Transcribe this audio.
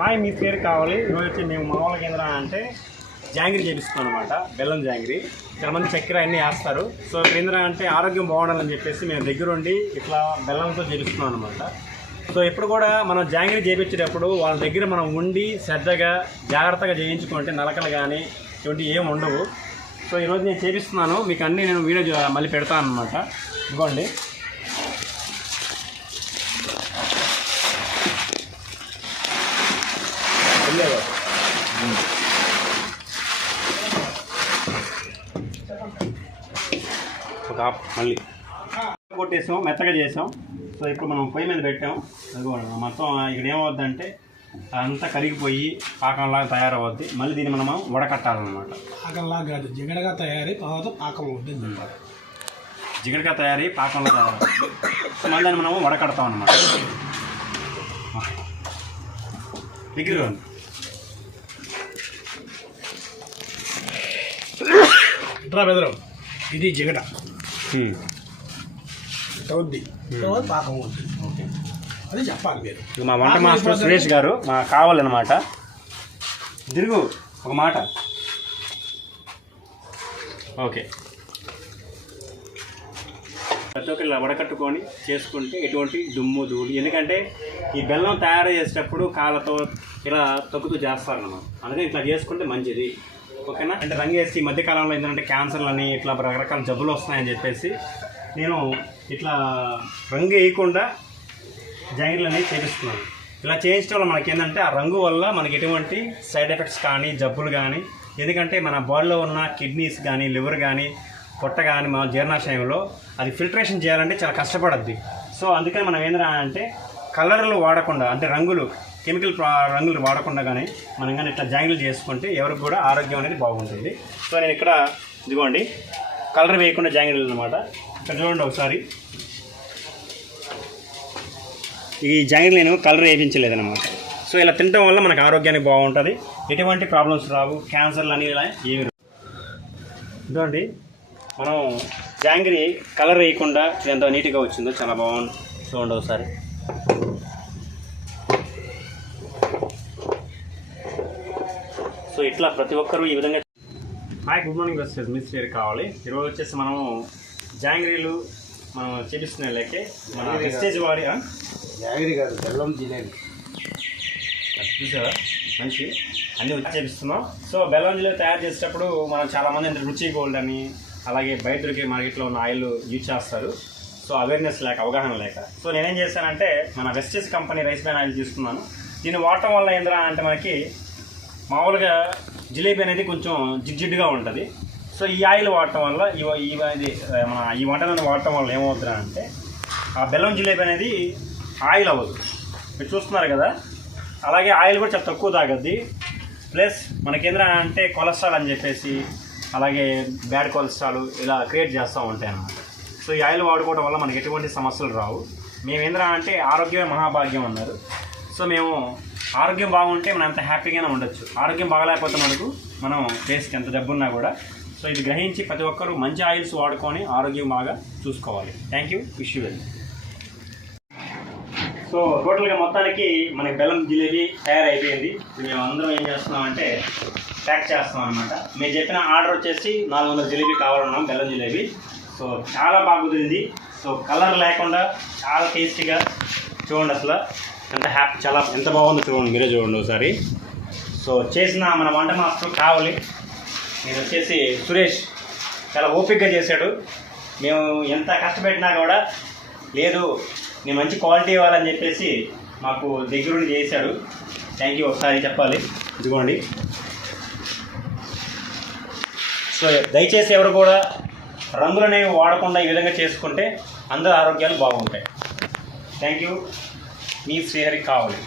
Hi మీ పేరు కావాలి. ఈరోజు వచ్చి మేము మామూలుగా ఏంద్రా అంటే జాంగ్రీ చేపిస్తున్నాం అనమాట. బెల్లం జాంగ్రీ. చాలా మంది చక్కెర అన్నీ వేస్తారు. సో ఏంద్రా అంటే ఆరోగ్యం బాగుండాలని చెప్పేసి మేము దగ్గరుండి ఇట్లా బెల్లంతో చేపిస్తున్నాం అనమాట. సో ఎప్పుడు కూడా మనం జాంగ్రీ చేయించేటప్పుడు వాళ్ళ దగ్గర మనం ఉండి శ్రద్ధగా జాగ్రత్తగా చేయించుకుంటే నలకలు కానీ ఇటువంటి ఏమి ఉండవు. సో ఈరోజు నేను చేపిస్తున్నాను, మీకు అన్నీ నేను వీడియో మళ్ళీ పెడతాను అనమాట. ఇదిగోండి, ఒక మళ్ళీ కొట్టేసాం, మెత్తగా చేసాం. సో ఇప్పుడు మనం పొయ్యి మీద పెట్టాం. అదిగోండి మొత్తం ఇక్కడ ఏమవుద్దంటే అంతా కరిగిపోయి పాకంలాగా తయారవుద్ది. మళ్ళీ దీన్ని మనం వడకట్టాలన్నమాట. పాకంలాగా కాదు, జిగడగా తయారై తర్వాత పాకం అవుతుంది చెప్పాలి. జిగడగా తయారై పాకంలో తయారవుద్ది. సో మళ్ళీ దాన్ని మనం వడకడతాం అన్నమాట. దగ్గర ఇట్లా బెదరం, ఇది జిగట అవుద్ది, పాకం అవుతుంది. ఓకే, అది చెప్పాలి మీరు. మా వంట మాస్టర్ సురేష్ గారు మాకు కావాలన్నమాట. తిరుగు ఒక మాట. ఓకే, ప్రతి ఒక్కరు ఇలా వడకట్టుకొని చేసుకుంటే ఎటువంటి దుమ్ము ధూళి, ఎందుకంటే ఈ బెల్లం తయారు చేసేటప్పుడు కాళ్ళతో ఇలా తొక్కుతూ చేస్తారన్నమాట. అందుకని ఇట్లా చేసుకుంటే మంచిది. ఓకేనా? అంటే రంగు వేసి ఈ మధ్యకాలంలో ఏంటంటే క్యాన్సర్లని ఇట్లా రకరకాల జబ్బులు వస్తున్నాయని చెప్పేసి నేను ఇట్లా రంగు వేయకుండా జాంగ్రీలు అనేవి చేపిస్తున్నాను. ఇలా చేయించడం వల్ల మనకి ఏంటంటే ఆ రంగు వల్ల మనకి ఎటువంటి సైడ్ ఎఫెక్ట్స్ కానీ జబ్బులు కానీ, ఎందుకంటే మన బాడీలో ఉన్న కిడ్నీస్ కానీ లివర్ కానీ పొట్ట కానీ మన జీర్ణాశయంలో అది ఫిల్టరేషన్ చేయాలంటే చాలా కష్టపడద్ది. సో అందుకని మనం ఏంటంటే అంటే కలర్లు వాడకుండా, అంటే రంగులు కెమికల్ రంగులు వాడకుండా కానీ మనం కానీ ఇట్లా జాంగ్రీలు చేసుకుంటే ఎవరికి కూడా ఆరోగ్యం అనేది బాగుంటుంది. సో నేను ఇక్కడ ఇదిగోండి కలర్ వేయకుండా జాంగ్రీలు అనమాట. ఇక్కడ చూడండి ఒకసారి, ఈ జాంగ్రీ నేను కలర్ వేయించలేదన్నమాట. సో ఇలా తినడం వల్ల మనకు ఆరోగ్యానికి బాగుంటుంది, ఎటువంటి ప్రాబ్లమ్స్ రావు, క్యాన్సర్లు అని ఇలా ఏమి రావు. ఇదిగోండి మనం జాంగ్రీ కలర్ వేయకుండా ఎంత నీట్గా వచ్చిందో, చాలా బాగుంది. చూడండి ఒకసారి. సో ఇట్లా ప్రతి ఒక్కరూ ఈ విధంగా. Hi, good morning Vestige mister కావాలి. ఈరోజు వచ్చేసి మనము జాంగ్రీలు మనం చేపిస్తున్న లెక్కే మన వెస్టేజ్ వాడి జాంగ్రీ కాదు, బెల్లం జిలేబీ చూసారా, మంచి అన్నీ చేపిస్తున్నాం. సో బెల్లం జిలేబీ తయారు చేసేటప్పుడు మనం చాలామంది అంటే రుచి గోల్డ్ అని అలాగే బయట దొరికే మార్కెట్లో ఉన్న ఆయిల్ యూజ్ చేస్తారు. సో అవేర్నెస్ లేక, అవగాహన లేక. సో నేనేం చేశానంటే మన Vestige company rice bran oil తీసుకున్నాను. దీన్ని వాడటం వల్ల ఏంద్రా అంటే మనకి మామూలుగా జిలేబీ అనేది కొంచెం జిడ్జిడ్డుగా ఉంటుంది. సో ఈ ఆయిల్ వాడటం వల్ల మన ఈ వంటలను వాడటం వల్ల ఏమవుతుందా అంటే ఆ బెల్లం జిలేబీ అనేది ఆయిల్ అవ్వదు. మీరు చూస్తున్నారు కదా, అలాగే ఆయిల్ కూడా చాలా తక్కువ తాగద్ది. ప్లస్ మనకేంద్రా అంటే కొలెస్ట్రాల్ అని చెప్పేసి అలాగే బ్యాడ్ కొలెస్ట్రాల్ ఇలా క్రియేట్ చేస్తూ ఉంటాయి అన్నమాట. సో ఈ ఆయిల్ వాడుకోవడం వల్ల మనకి ఎటువంటి సమస్యలు రావు. మేమేంద్రా అంటే ఆరోగ్యమే మహాభాగ్యం అన్నారు. సో మేము ఆరోగ్యం బాగుంటే మనం ఎంత హ్యాపీగానే ఉండొచ్చు. ఆరోగ్యం బాగలేకపోతే మనకు మనం ఫేస్కి ఎంత జబ్బున్నా కూడా. సో ఇది గ్రహించి ప్రతి ఒక్కరూ మంచి ఆయిల్స్ వాడుకొని ఆరోగ్యం బాగా చూసుకోవాలి. Thank you, wish you well. So టోటల్గా మొత్తానికి మనకి బెల్లం జిలేబీ తయారైపోయింది. మేము అందరం ఏం చేస్తున్నామంటే ప్యాక్ చేస్తాం అనమాట. మీరు చెప్పిన ఆర్డర్ వచ్చేసి 400 జిలేబీ కావాలన్నాం, బెల్లం జిలేబీ. సో చాలా బాగా కుదిరింది. సో కలర్ లేకుండా చాలా టేస్టీగా, చూడండి అసలు ఎంత చాలా ఎంత బాగుందో చూడండి, మీరే చూడండి ఒకసారి. సో చేసిన మన వంట మాస్టర్ కావాలి, నేను వచ్చేసి సురేష్ చాలా ఓపికగా చేశాడు. మేము ఎంత కష్టపెట్టినా కూడా లేదు, నేను మంచి క్వాలిటీ ఇవ్వాలని చెప్పేసి మాకు దగ్గరుండి చేశాడు. థ్యాంక్ యూ ఒకసారి చెప్పాలి. ఇదిగోండి. సో దయచేసి ఎవరు కూడా రంగులనేవి వాడకుండా ఈ విధంగా చేసుకుంటే అందరి ఆరోగ్యాలు బాగుంటాయి. థ్యాంక్ యూ, మీ శ్రీహరి కావాలి.